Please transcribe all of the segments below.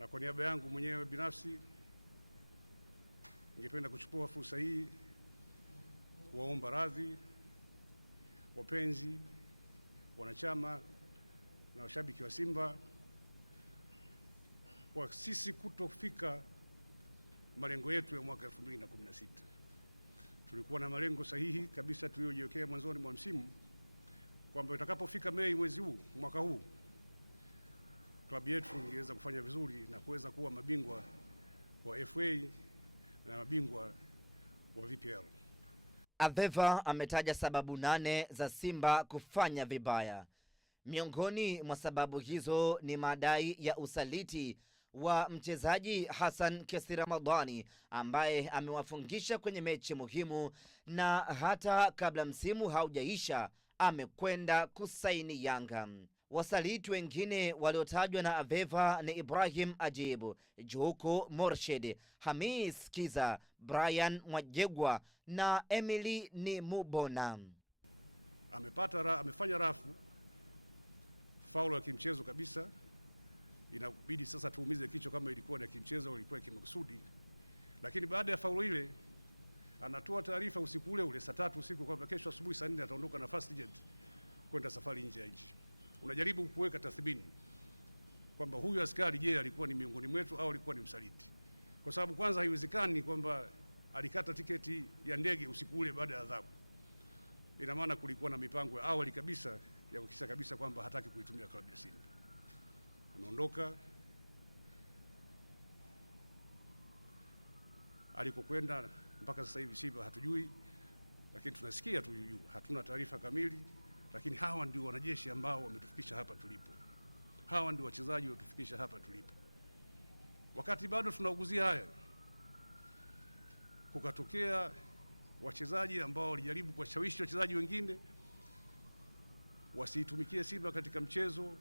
Na kwa niaba yangu mwenyewe binafsi ningependa kuchukua fursa hii kuwaomba radhi wapenzi, wanachama na washabiki wa Simba kwa sisi kutofika malengo yetu ya mwaka 2016. Tulikuwa na malengo sahihi kabisa tuliyojiwekea mwanzoni mwa msimu kwamba itakapofika Mei mwezi huu mwaka huu klabu yetu ingeweza kufanya vizuri na kuweza kuwa mabingwa wa FA na mabingwa wa VPL. Aveva ametaja sababu 8 za Simba kufanya vibaya. Miongoni mwa sababu hizo ni madai ya usaliti wa mchezaji Hassan Kesi Ramadhani ambaye amewafungisha kwenye mechi muhimu, na hata kabla msimu haujaisha amekwenda kusaini Yanga. Wasaliti wengine waliotajwa na Aveva ni Ibrahim Ajibu, Juhuku Morshid, Hamis Kiza, Brian Mwajegwa na Emily ni Mubona. Amefanya rafu faulu ya kimchezo kabisa. Inabidi sasa tuumize kichwa kama ilikuwa ni kimchezo au ilikuwa kimakusudi. Lakini baada ya faulu ile anatoa taarifa usiku ule saa 3 usiku kwamba kesho asubuhi saa 4 ataondoka na fast jet kwenda safari nje ya nchi. Unajaribu kuweka tathmini kwamba huyu askari, je, alikuwa ni miongoni mwetu au alikuwa ni msaliti? Kwa sababu kwanza haiwezekani kwamba alikata tiketi ya ndege usiku ule baada ya adhabu. Ina maana kulikuwa na mipango ya awali kabisa ya kuhakikisha kabisa kwamba hataki kuitumia klabu ya Simba. Ameondoka, alikokwenda mpaka sasa hivi Simba hatujui, lakini tunasikia tu juu, hatuna taarifa kamili. Lakini hawa ndio wanajeshi ambao wametufikisha hapa tulipo. Hawa ndio wachezaji waliotufikisha hapa tulipo. Wakati bado tunauguzia haya, kukatokea wachezaji ambao walijaribu kuwashawishi wachezaji wengine wasiitumikie Simba katika mchezo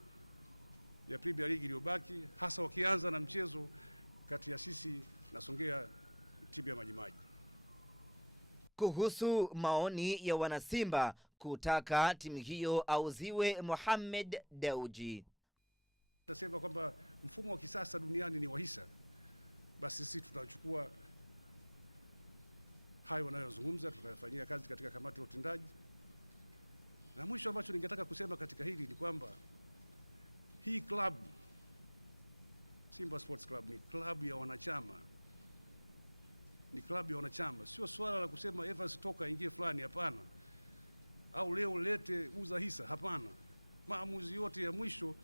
ya Premier League iliyobaki, hasa wakianza na mchezo kati ya sisi na Songea, timu ya Majimaji. Kuhusu maoni ya wanasimba kutaka timu hiyo auziwe Mohamed Dewji, tasema kwamba mfumo wa kisasa duniani ni wahisa, basi sisi tutachukua hayo wanayozungumza, tutayafanyia kazi katika kamati ya utendaji. Na mwisho ambacho ningetaka kusema katika hili ni kwamba hii club Simba Sports Club ni club ya wanachama. Ni klabu ya wanachama, sio swala la kusema Evans toka ingie fulani, hapana. Au leo lete uza hisa, hapana. Maamuzi yote ya mwisho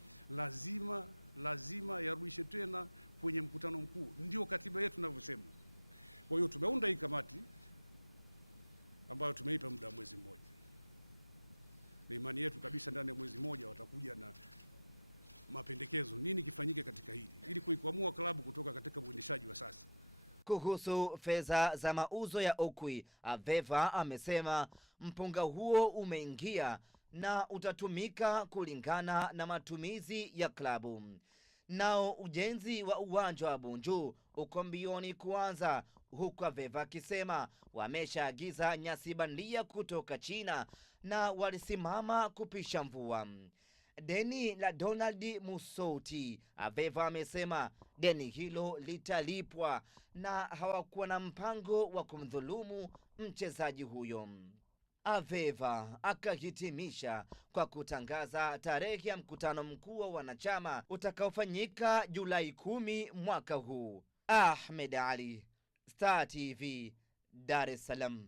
lazima yarudishe tena kwenye mkutano mkuu, ndio katiba yetu inavyosema. Kwa hiyo tumeunda hii kamati ambayo tumeipa muda mwezi mmoja. Ni imani yetu kabisa ndani ya mwezi mmoja watakuja na mapendekezo nini kifanyike katika hili ili kuikwamua klabu kutoka katika uendeshaji wa sasa. Kuhusu fedha za mauzo ya Okwi, Aveva amesema mpunga huo umeingia na utatumika kulingana na matumizi ya klabu. Nao ujenzi wa uwanja wa Bunju uko mbioni kuanza, huku Aveva akisema wameshaagiza nyasi bandia kutoka China na walisimama kupisha mvua. Deni la Donald Musouti, Aveva amesema deni hilo litalipwa na hawakuwa na mpango wa kumdhulumu mchezaji huyo. Aveva akahitimisha kwa kutangaza tarehe ya mkutano mkuu wa wanachama utakaofanyika Julai 10 mwaka huu. Ahmed Ali, Star TV, Dar es Salaam.